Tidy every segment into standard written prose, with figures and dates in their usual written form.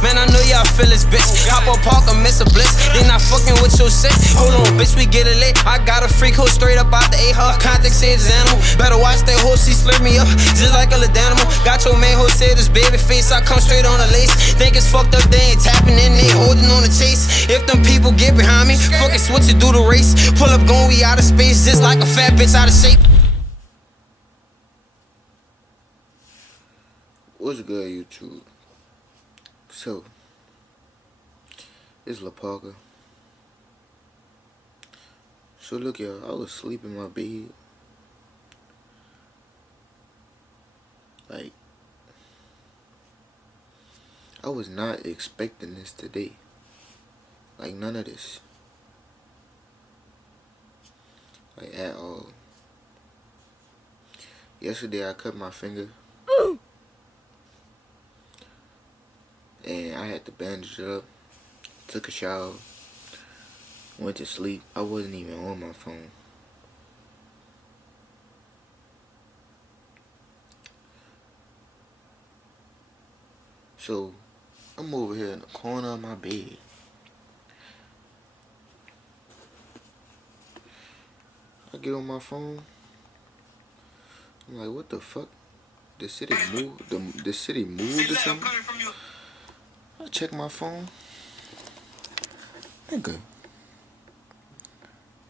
Man, I know y'all feel this, bitch. Hop on park or miss a blitz. They not fucking with your shit. Hold on, bitch, we get it lit. I got a freak hoe straight up out the A-Hub. Contact says animal. Better watch that hoe, she slurp me up just like a little animal. Got your man hoe said this baby face. I come straight on the lace. Think it's fucked up, they ain't tapping in, they holding on the chase. If them people get behind me, fucking switch it, do the race. Pull up, gon' we out of space, just like a fat bitch out of shape. What's good, YouTube? So, it's La Parker. So look, y'all, I was sleeping in my bed. Like, I was not expecting this today. Like, none of this. Like, at all. Yesterday, I cut my finger. And I had to bandage it up. Took a shower. Went to sleep. I wasn't even on my phone. So, I'm over here in the corner of my bed. I get on my phone. I'm like, what the fuck? The city moved? The city moved or something? I check my phone. Nigga.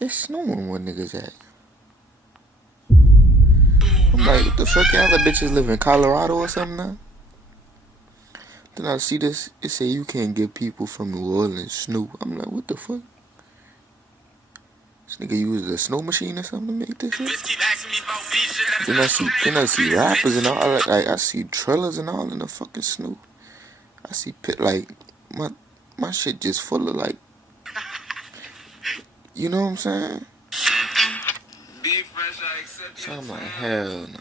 It's snowing where niggas at. I'm like, what the fuck, y'all other bitches live in Colorado or something now? Then I see this, it say you can't get people from New Orleans snow. I'm like, what the fuck? This nigga used a snow machine or something to make this shit? Then I see rappers and all, like I see trailers and all in the fucking snow. I see pit, like, my shit just full of, like, you know what I'm saying? So I'm like, hell nah.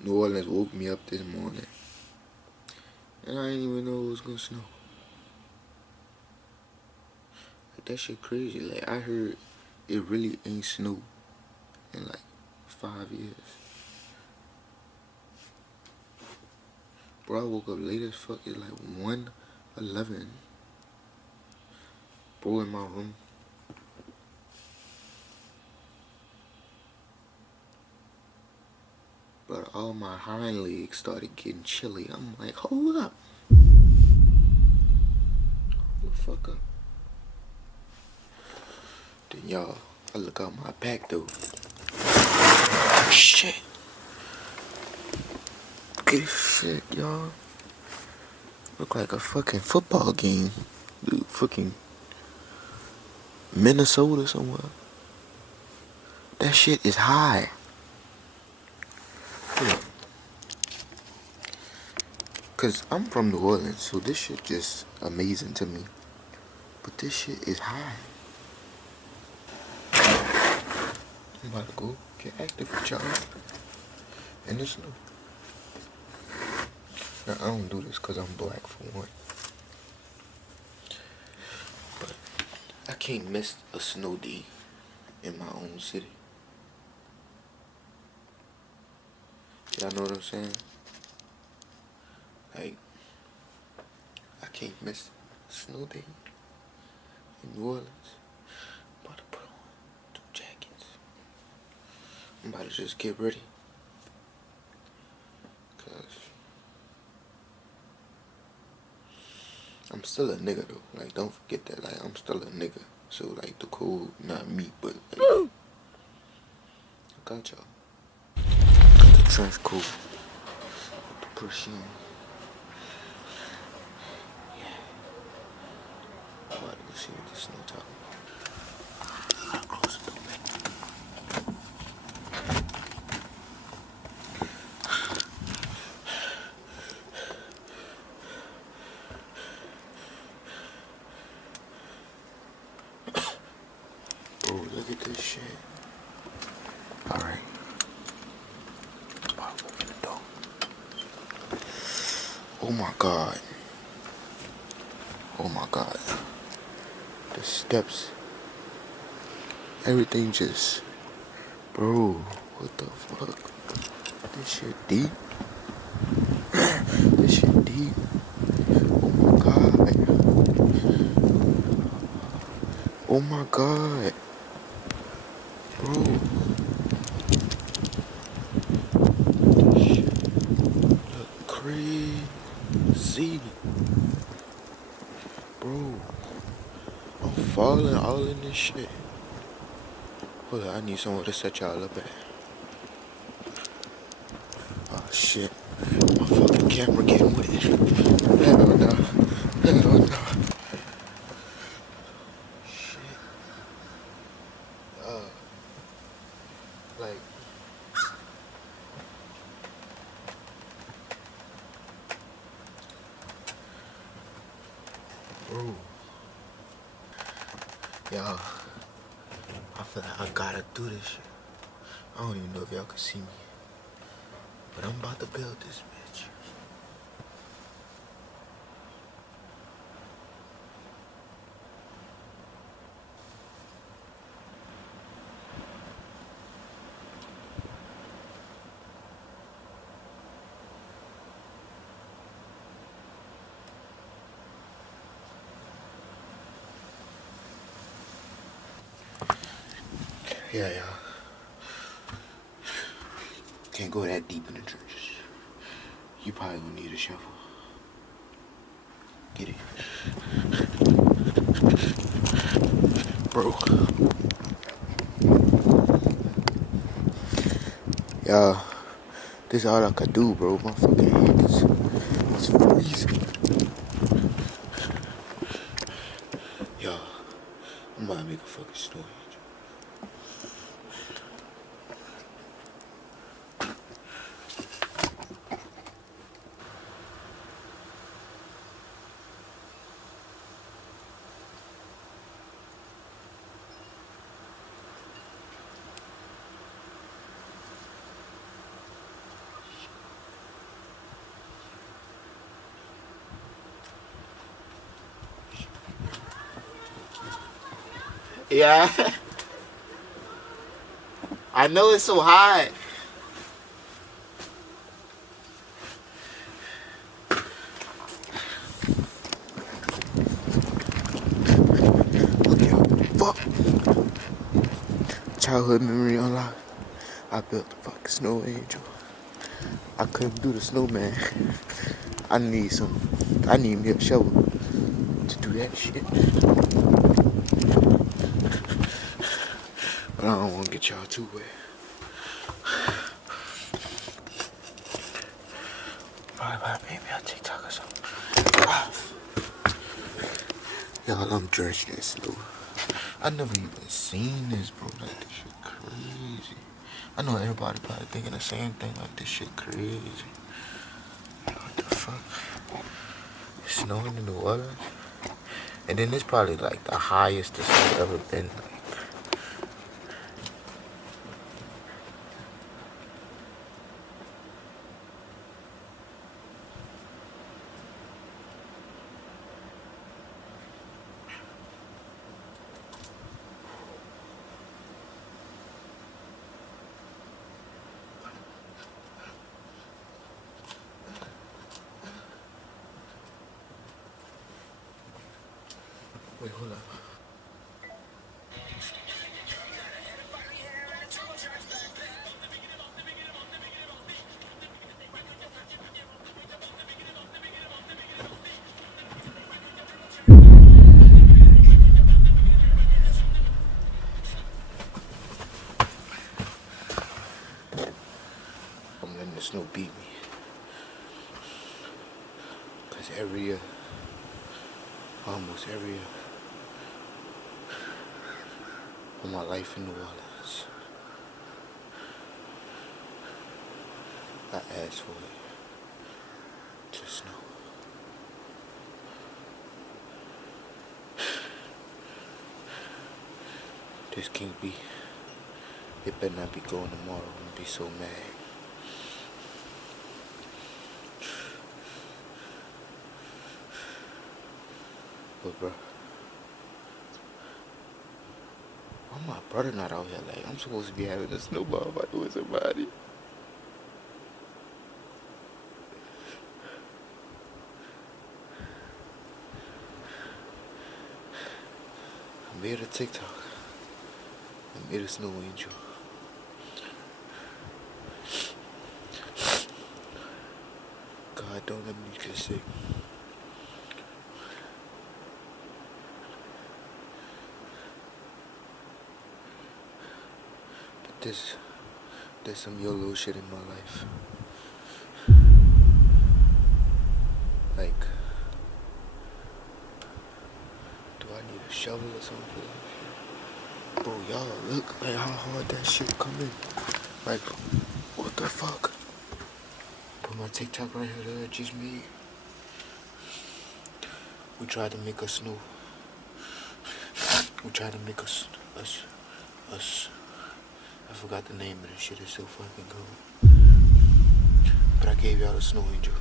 New Orleans woke me up this morning. And I didn't even know it was gonna snow. Like, that shit crazy. Like, I heard it really ain't snow in like 5 years. Bro, I woke up late as fuck. It's like 1:11. Bro, in my room. But all my hind legs started getting chilly. I'm like, hold up. Hold the fuck up. Then y'all, I look out my back though. Shit. Good shit, y'all. Look like a fucking football game. Dude, fucking Minnesota somewhere. That shit is high. Cause I'm from New Orleans, so this shit just amazing to me. But this shit is high. I'm about to go get active with y'all. And it's new. Now, I don't do this cause I'm black for one. But I can't miss a snow day in my own city. Y'all know what I'm saying? Like, I can't miss a snow day in New Orleans. I'm about to put on 2 jackets. I'm about to just get ready. Cause I'm still a nigga though. Like, don't forget that. Like, I'm still a nigga. So, like, the cold, not me, but like, I got y'all. Got the trench coat. With the perfume. I'm about to go see what this snow talking about. I gotta close the door, man. Bro, look at this shit. Alright. I'm about to open the door. Oh my god. Oh my god. The steps. Everything just... Bro, what the fuck? This shit deep. This shit deep. Oh my god. Oh my god. Bro. This shit look crazy. Bro. I'm falling all in this shit. Hold on, I need someone to set y'all up at. Oh shit. My fucking camera getting wet. Hell no. Hell no. Shit. Like. Bro. Y'all. I feel like I gotta do this shit. I don't even know if y'all can see me. But I'm about to build this bitch. Yeah, y'all. Can't go that deep in the trenches. You probably gonna need a shovel. Get it. Bro. Y'all, this is all I could do, bro. My fucking hands is freezing. Y'all, I'm about to make a fucking story. Yeah, I know it's so hot. Okay, fuck. Childhood memory unlocked. I built the fucking snow angel. I couldn't do the snowman. I need me a shovel to do that shit. But I don't want to get y'all too wet. Probably maybe on TikTok or something. Y'all, I'm drenched in snow. I never even seen this, bro. Like, this shit crazy. I know everybody probably thinking the same thing. Like, this shit crazy. What the fuck? It's snowing in New Orleans. And then it's probably like the highest the snow ever been. Like, wait, hold up. I'm letting the snow beat me. Cause every year, almost every year, of my life in New Orleans, I asked for it to snow. This can't be. It better not be going tomorrow. I'm gonna be so mad. But bro, why my brother not out here? Like, I'm supposed to be having a snowball fight with somebody. made a TikTok. I made a snow angel. God, don't let me get sick. But there's some YOLO shit in my life. Like, do I need a shovel or something for that shit? Bro, y'all look like how hard that shit come in. Like, what the fuck? Put my TikTok right here that I just made. We tried to make a snow. We tried to make us. I forgot the name of this shit. It's so fucking cool. But I gave y'all a snow angel.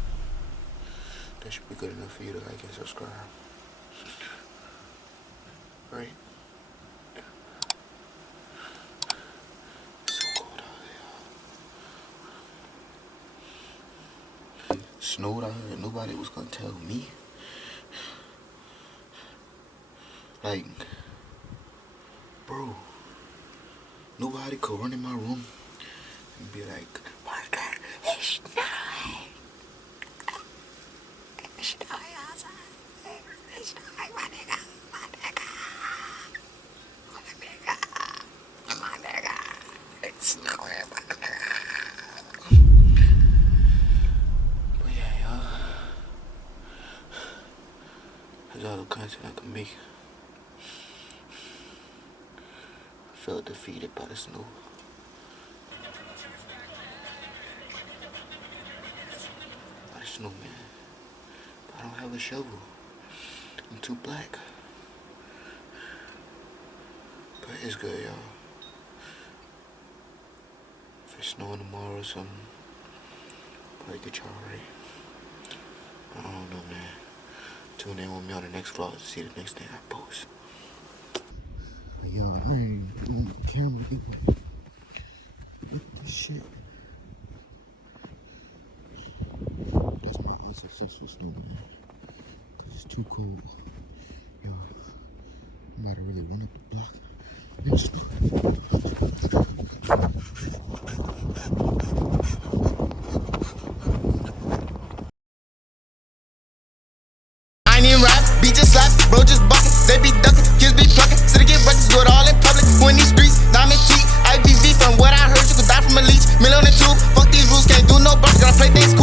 That should be good enough for you to like and subscribe. Right? It's so cold out here. Snowed out here and nobody was gonna tell me. Like, bro, nobody could run in my room and be like, my God, it's snowing. It's snowing outside. It's snowing, my nigga. My nigga. My nigga. It's snowing, my nigga. But yeah, y'all. That's all the content I can make. I felt defeated by the snow. By the snowman. But I don't have a shovel. I'm too black. But it's good, y'all. If it's snowing tomorrow or something, probably get y'all ready. I don't know, man. Tune in with me on the next vlog to see the next thing I post. Yo, I ain't doing the camera people. Look at this shit. That's my unsuccessful snowman. This is too cold. Yo, I'm about to really run up the block. I ain't even rap, beat just slap, bro just bucket, they be ducking, kids be plucking, so they get records, do it all in public. Who in these streets, diamond teeth, IPV, from what I heard, you could die from a leech, million and two, fuck these rules, can't do no bucks, gotta play things.